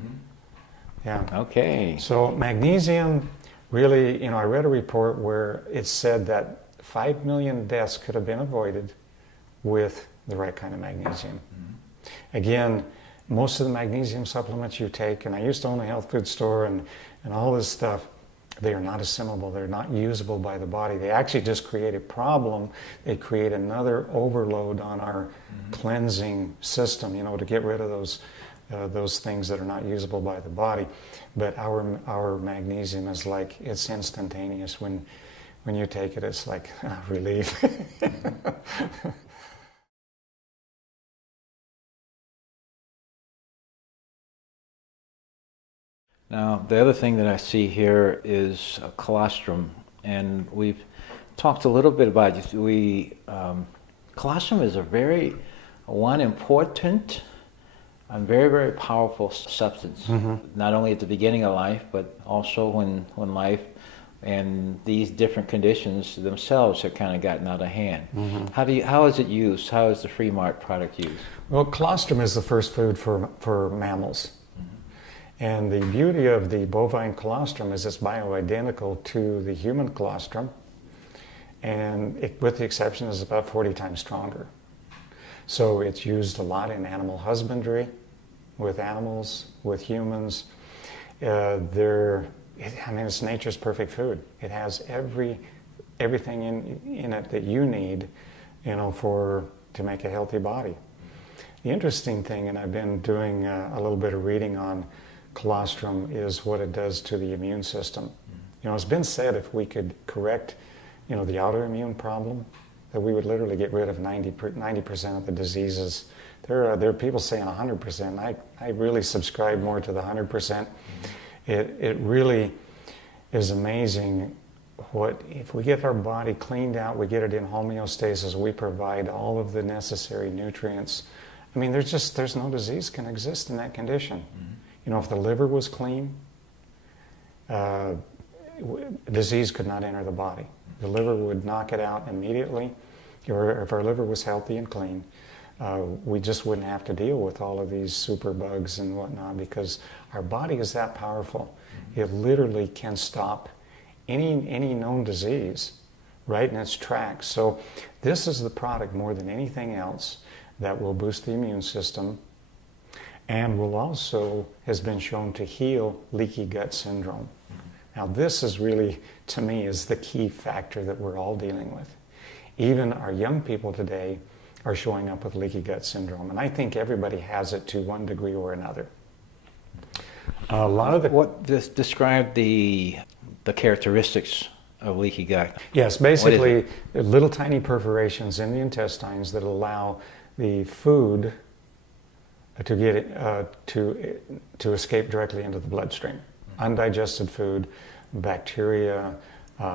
Yeah. Okay. So magnesium, really, I read a report where it said that 5 million deaths could have been avoided with the right kind of magnesium. Again, most of the magnesium supplements you take, and I used to own a health food store and all this stuff, they are not assimilable. They're not usable by the body. They actually just create a problem. They create another overload on our cleansing system, to get rid of those things that are not usable by the body. But our magnesium is like, it's instantaneous. When you take it, it's like relief. Now, the other thing that I see here is colostrum, and we've talked a little bit about it. Colostrum is one important and very, very powerful substance, not only at the beginning of life, but also when life and these different conditions themselves have kind of gotten out of hand. How is it used? How is the Freemart product used? Well, colostrum is the first food for mammals. And the beauty of the bovine colostrum is it's bioidentical to the human colostrum, and with the exception is about 40 times stronger. So it's used a lot in animal husbandry, with animals, with humans. It's nature's perfect food. It has everything in it that you need, to make a healthy body. The interesting thing, and I've been doing a little bit of reading on colostrum, is what it does to the immune system. It's been said if we could correct, the autoimmune problem, that we would literally get rid of 90% of the diseases. There are people saying 100%. I really subscribe more to the 100%. It really is amazing if we get our body cleaned out, we get it in homeostasis, we provide all of the necessary nutrients I mean, there's no disease can exist in that condition. You know, if the liver was clean, disease could not enter the body. The liver would knock it out immediately. Or if our liver was healthy and clean, we just wouldn't have to deal with all of these superbugs and whatnot, because our body is that powerful. It literally can stop any known disease right in its tracks. So this is the product more than anything else that will boost the immune system, and will also has been shown to heal leaky gut syndrome. Now this is really, to me, is the key factor that we're all dealing with. Even our young people today are showing up with leaky gut syndrome, and I think everybody has it to one degree or another. A lot of the describe the characteristics of leaky gut. Yes, basically little tiny perforations in the intestines that allow the food to get to escape directly into the bloodstream. Undigested food, bacteria,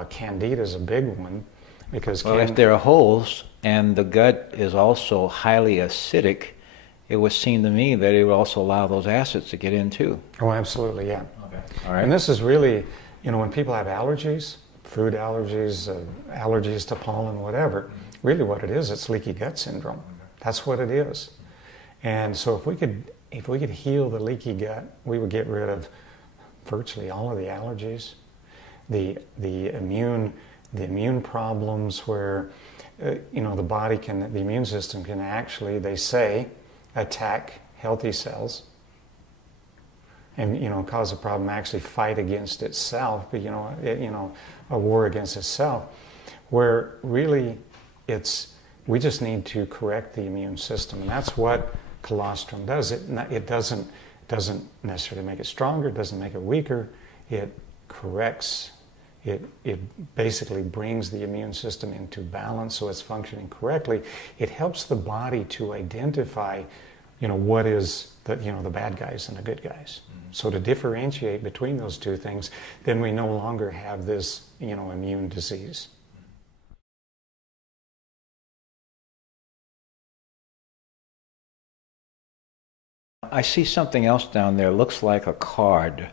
candida is a big one, because if there are holes and the gut is also highly acidic, it would seem to me that it would also allow those acids to get in too. Oh, absolutely, yeah. Okay. All right. And this is really, you know, when people have allergies, food allergies, allergies to pollen, whatever, really what it is, it's leaky gut syndrome. That's what it is. And so if we could heal the leaky gut, we would get rid of virtually all of the allergies, the immune problems where you know, the immune system can actually, they say, attack healthy cells and, you know, cause a problem, actually fight against itself, but a war against itself, where really we just need to correct the immune system, and that's what colostrum does. It doesn't necessarily make it stronger, it doesn't make it weaker, it corrects. It basically brings the immune system into balance so it's functioning correctly. It helps the body to identify, you know, what is the bad guys and the good guys. So to differentiate between those two things, then we no longer have this, you know, immune disease. I see something else down there. Looks like a card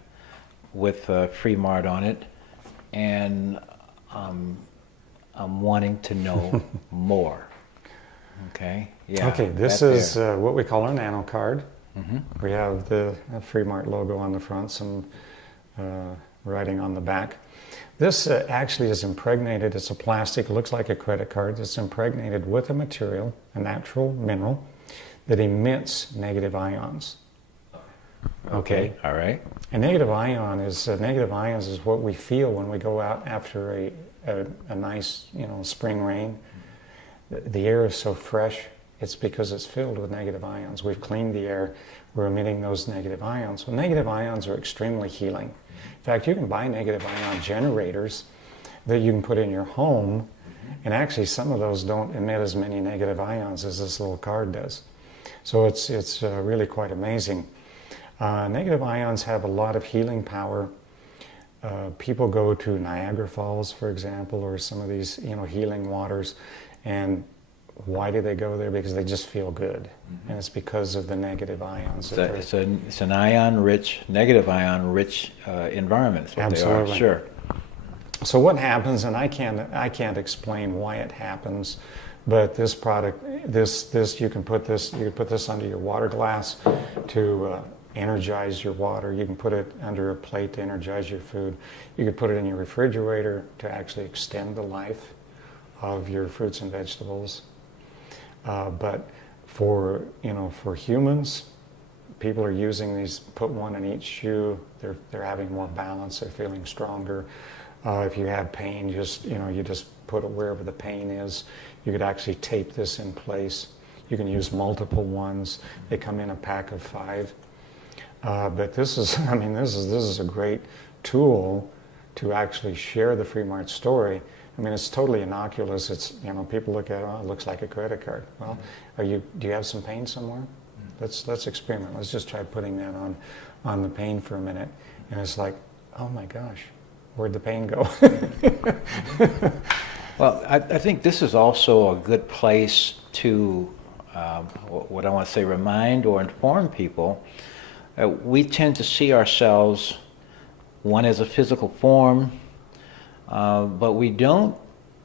with Freemart on it, and I'm wanting to know more. Okay. Yeah. Okay. This is what we call our Nano card. We have the Freemart logo on the front, some writing on the back. This actually is impregnated. It's a plastic. It looks like a credit card. It's impregnated with a material, a natural mineral, that emits negative ions. Okay. All right. Negative ions is what we feel when we go out after a nice, you know, spring rain. The air is so fresh. It's because it's filled with negative ions. We've cleaned the air. We're emitting those negative ions. Well, negative ions are extremely healing. In fact, you can buy negative ion generators that you can put in your home, and actually some of those don't emit as many negative ions as this little card does. So it's really quite amazing. Negative ions have a lot of healing power. People go to Niagara Falls, for example, or some of these, you know, healing waters, and why do they go there? Because they just feel good, and it's because of the negative ions. It's an ion-rich, negative ion-rich environment. Is what Absolutely. They are. Sure. So what happens, and I can't explain why it happens, but this product, you can put this under your water glass to energize your water. You can put it under a plate to energize your food. You could put it in your refrigerator to actually extend the life of your fruits and vegetables. But for humans, people are using these. Put one in each shoe. They're having more balance. They're feeling stronger. If you have pain, you just put it wherever the pain is. You could actually tape this in place. You can use multiple ones. They come in a pack of 5. But this is a great tool to actually share the Freemart story. I mean, it's totally innocuous. It's, you know, people look at it, oh, it looks like a credit card. Well, do you have some pain somewhere? Let's experiment. Let's just try putting that on the pain for a minute. And it's like, oh my gosh, where'd the pain go? Well, I think this is also a good place to what I want to say, remind or inform people, we tend to see ourselves, one, as a physical form, but we don't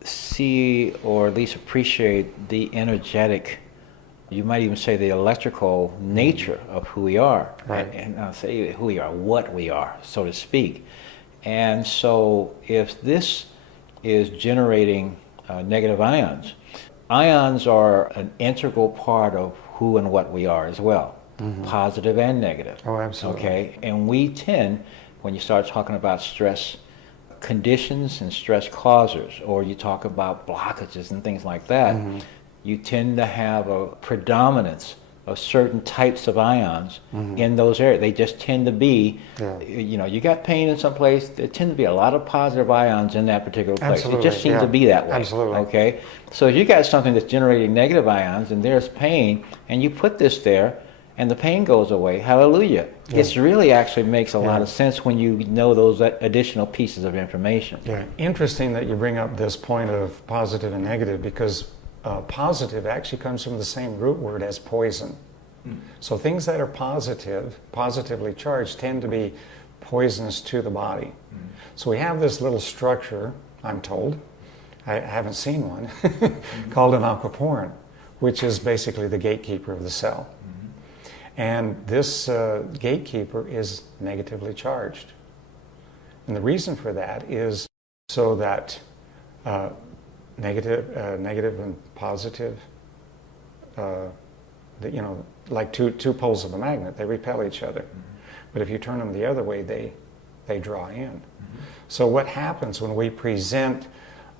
see or at least appreciate the energetic, you might even say the electrical nature of who we are. Right. And I'll say who we are, what we are, so to speak. And so if this is generating negative ions, ions are an integral part of who and what we are as well, positive and negative. Oh, absolutely. Okay, and we tend, when you start talking about stress conditions and stress causers, or you talk about blockages and things like that, you tend to have a predominance of certain types of ions in those areas. They just tend to be, you know, you got pain in some place, there tend to be a lot of positive ions in that particular place. Absolutely, It just seems to be that way. Absolutely. Okay? So if you got something that's generating negative ions and there's pain, and you put this there, and the pain goes away, hallelujah. It really actually makes a lot of sense when you know those additional pieces of information. Yeah, interesting that you bring up this point of positive and negative, because positive actually comes from the same root word as poison. So things that are positive, positively charged, tend to be poisonous to the body. So we have this little structure, I'm told, I haven't seen one, called an aquaporin, which is basically the gatekeeper of the cell. And this gatekeeper is negatively charged. And the reason for that is so that negative and positive, you know, like two poles of a magnet, they repel each other. But if you turn them the other way, they draw in. So what happens when we present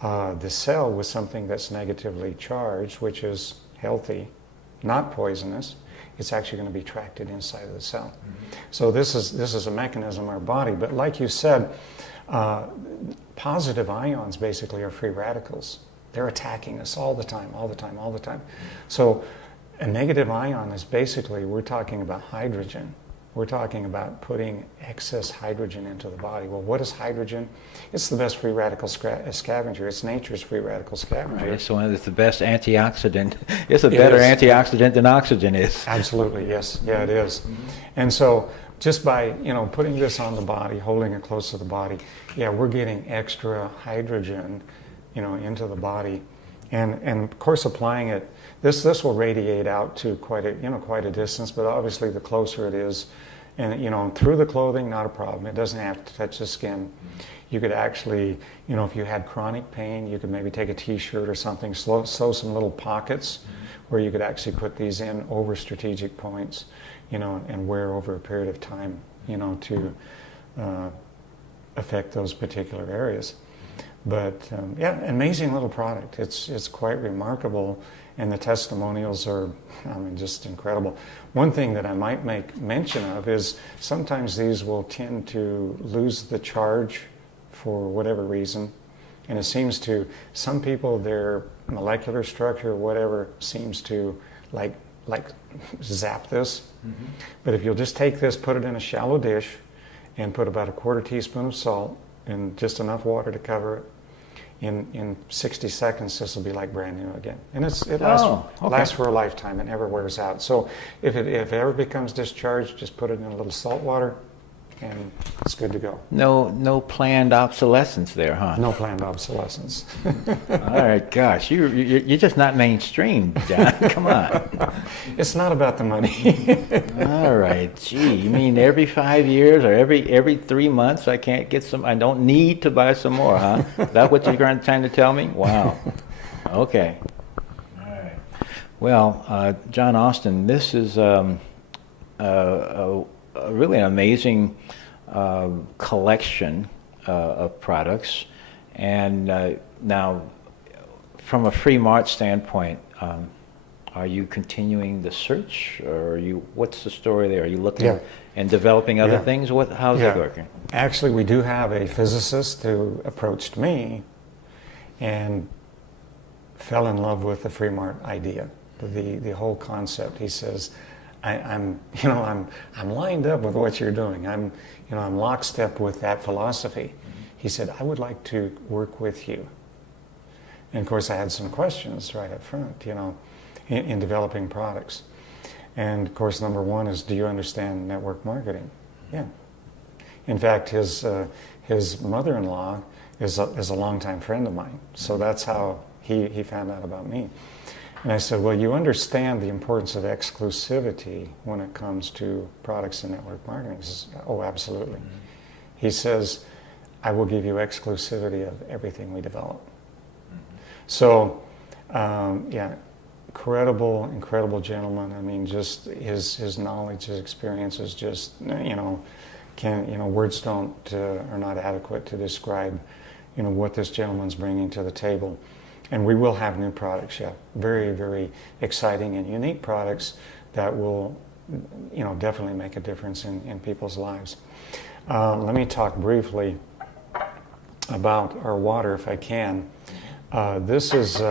the cell with something that's negatively charged, which is healthy, not poisonous, it's actually going to be attracted inside of the cell. So this is a mechanism in our body. But like you said, positive ions basically are free radicals. They're attacking us all the time, all the time, all the time. So a negative ion is basically, we're talking about hydrogen. We're talking about putting excess hydrogen into the body. Well, what is hydrogen? It's the best free radical scavenger. It's nature's free radical scavenger. Right, so it's the best antioxidant. It's a better antioxidant than oxygen is. Absolutely, yes. Yeah, it is. And so just by, you know, putting this on the body, holding it close to the body, yeah, we're getting extra hydrogen, you know, into the body. And of course, applying it, this will radiate out to quite a distance, but obviously the closer it is, and you know, through the clothing, not a problem. It doesn't have to touch the skin. You could actually, you know, if you had chronic pain, you could maybe take a t-shirt or something, sew some little pockets where you could actually put these in over strategic points, you know, and wear over a period of time, you know, to affect those particular areas. But yeah, amazing little product. It's quite remarkable, and the testimonials are, I mean, just incredible. One thing that I might make mention of is sometimes these will tend to lose the charge for whatever reason, and it seems to some people, their molecular structure or whatever seems to like zap this. But if you'll just take this, put it in a shallow dish, and put about a quarter teaspoon of salt and just enough water to cover it, in 60 seconds, this will be like brand new again. And it lasts for a lifetime. It never wears out. So if it ever becomes discharged, just put it in a little salt water, and it's good to go. No planned obsolescence there, huh? No planned obsolescence. All right, gosh, you're just not mainstream, John. Come on. It's not about the money. All right, gee, you mean every 5 years or every 3 months I can't get some? I don't need to buy some more, huh? Is that what you're trying to tell me? Wow. Okay. All right. Well, John Austin, this is really an amazing collection of products. And now, from a Free Mart standpoint, are you continuing the search, or what's the story there? Are you looking and developing other things? How's it working? Actually, we do have a physicist who approached me and fell in love with the Free Mart idea, the whole concept. He says, I'm lined up with what you're doing. I'm lockstep with that philosophy. He said, I would like to work with you. And of course, I had some questions right up front, in developing products. And of course, number one is, do you understand network marketing? Yeah. In fact, his mother-in-law is a longtime friend of mine, so that's how he found out about me. And I said, well, you understand the importance of exclusivity when it comes to products and network marketing? He says, oh, absolutely. He says, I will give you exclusivity of everything we develop. So, yeah, incredible gentleman. I mean, just his knowledge, his experience is just, words are not adequate to describe, what this gentleman's bringing to the table. And we will have new products, yeah, very, very exciting and unique products that will, definitely make a difference in people's lives. Let me talk briefly about our water, if I can. This is,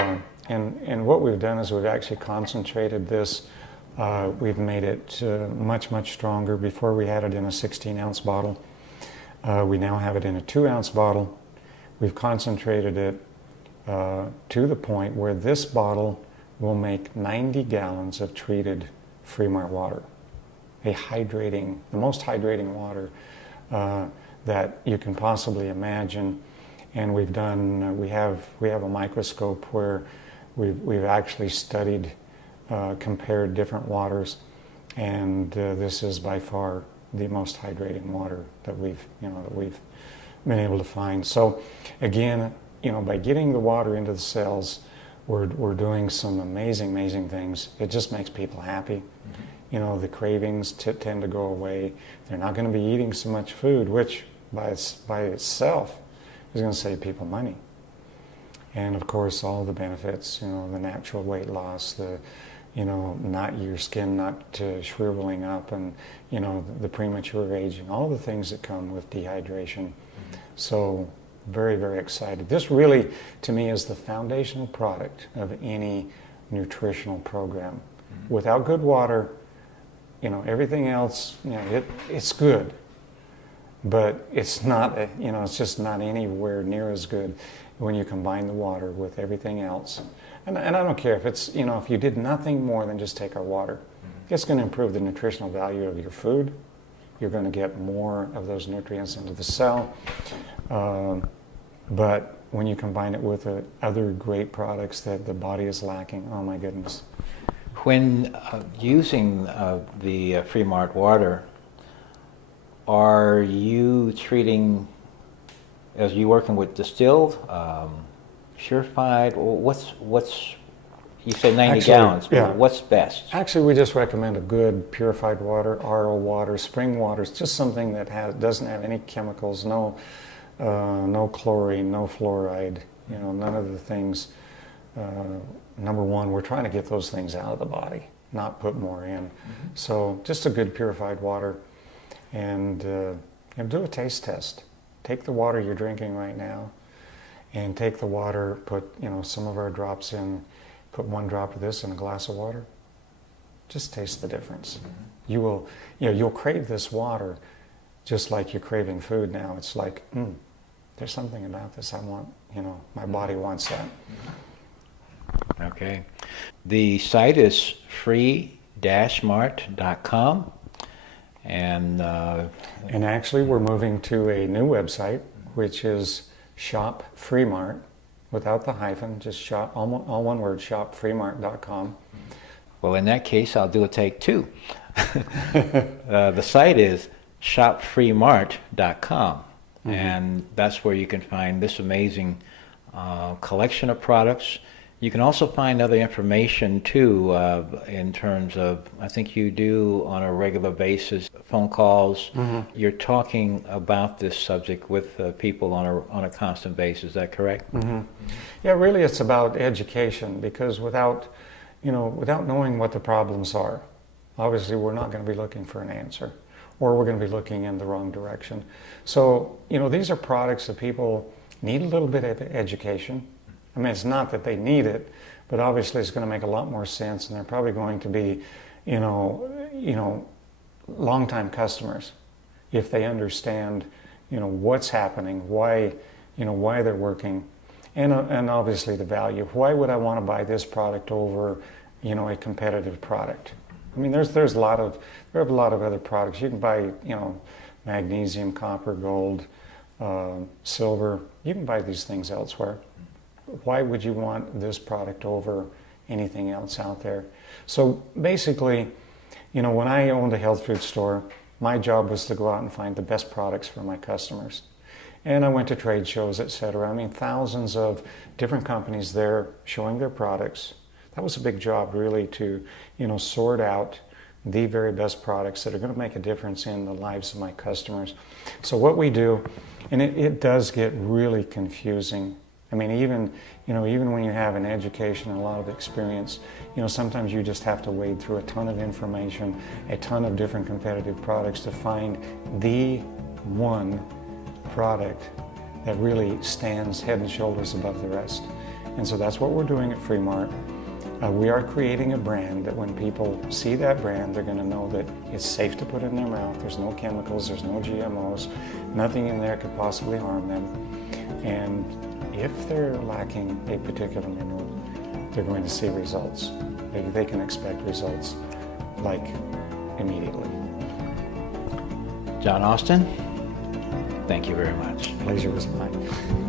and what we've done is we've actually concentrated this. We've made it much stronger. Before we had it in a 16-ounce bottle. We now have it in a 2-ounce bottle. We've concentrated it to the point where this bottle will make 90 gallons of treated Freemart water. The most hydrating water that you can possibly imagine. And we've done, we have a microscope where we've actually studied, compared different waters, and this is by far the most hydrating water that we've been able to find. So again, by getting the water into the cells, we're doing some amazing things. It just makes people happy. The cravings tend to go away. They're not going to be eating so much food, which by itself is going to save people money. And of course, all the benefits, the natural weight loss, not your skin not shriveling up, and the premature aging, all the things that come with dehydration. So very excited. This really, to me, is the foundational product of any nutritional program. Without good water, everything else, it's good, but it's not, it's just not anywhere near as good when you combine the water with everything else. And I don't care if it's, if you did nothing more than just take our water, it's going to improve the nutritional value of your food. You're going to get more of those nutrients into the cell. But when you combine it with other great products that the body is lacking, oh my goodness. When using the Freemart water, are you treating, as you working with distilled, purified, or what's you say 90 gallons, yeah. What's best? Actually, we just recommend a good purified water, RO water, spring water. It's just something that doesn't have any chemicals, no chlorine, no fluoride, none of the things. Number one, we're trying to get those things out of the body, not put more in. So just a good purified water, and do a taste test. Take the water you're drinking right now, and take the water, put some of our drops in, put 1 drop of this in a glass of water. Just taste the difference. You will, you'll crave this water just like you're craving food now. It's like, there's something about this I want, my body wants that. Okay. The site is free-mart.com, and actually we're moving to a new website, which is Shop Freemart, without the hyphen, just shop, all one word, shopfreemart.com. Well, in that case, I'll do a take 2. The site is shopfreemart.com, and that's where you can find this amazing collection of products. You can also find other information too, in terms of, I think you do on a regular basis phone calls. You're talking about this subject with people on a constant basis. Is that correct? Yeah, really, it's about education, because without knowing what the problems are, obviously we're not going to be looking for an answer, or we're going to be looking in the wrong direction. So, these are products that people need a little bit of education. I mean, it's not that they need it, but obviously it's going to make a lot more sense, and they're probably going to be, long-time customers if they understand, what's happening, why they're working, and obviously the value. Why would I want to buy this product over, a competitive product. I mean, there are a lot of other products. You can buy, magnesium, copper, gold, silver. You can buy these things elsewhere. Why would you want this product over anything else out there? So basically, when I owned a health food store, my job was to go out and find the best products for my customers. And I went to trade shows, etc. I mean, thousands of different companies there showing their products. That was a big job, really, to, sort out the very best products that are going to make a difference in the lives of my customers. So what we do, and it does get really confusing. I mean, even when you have an education and a lot of experience, sometimes you just have to wade through a ton of information, a ton of different competitive products to find the one product that really stands head and shoulders above the rest. And so that's what we're doing at Freemart. We are creating a brand that when people see that brand, they're going to know that it's safe to put in their mouth. There's no chemicals, there's no GMOs, nothing in there could possibly harm them. And if they're lacking a particular mineral, they're going to see results. They can expect results like immediately. John Austin, thank you very much. Pleasure was mine.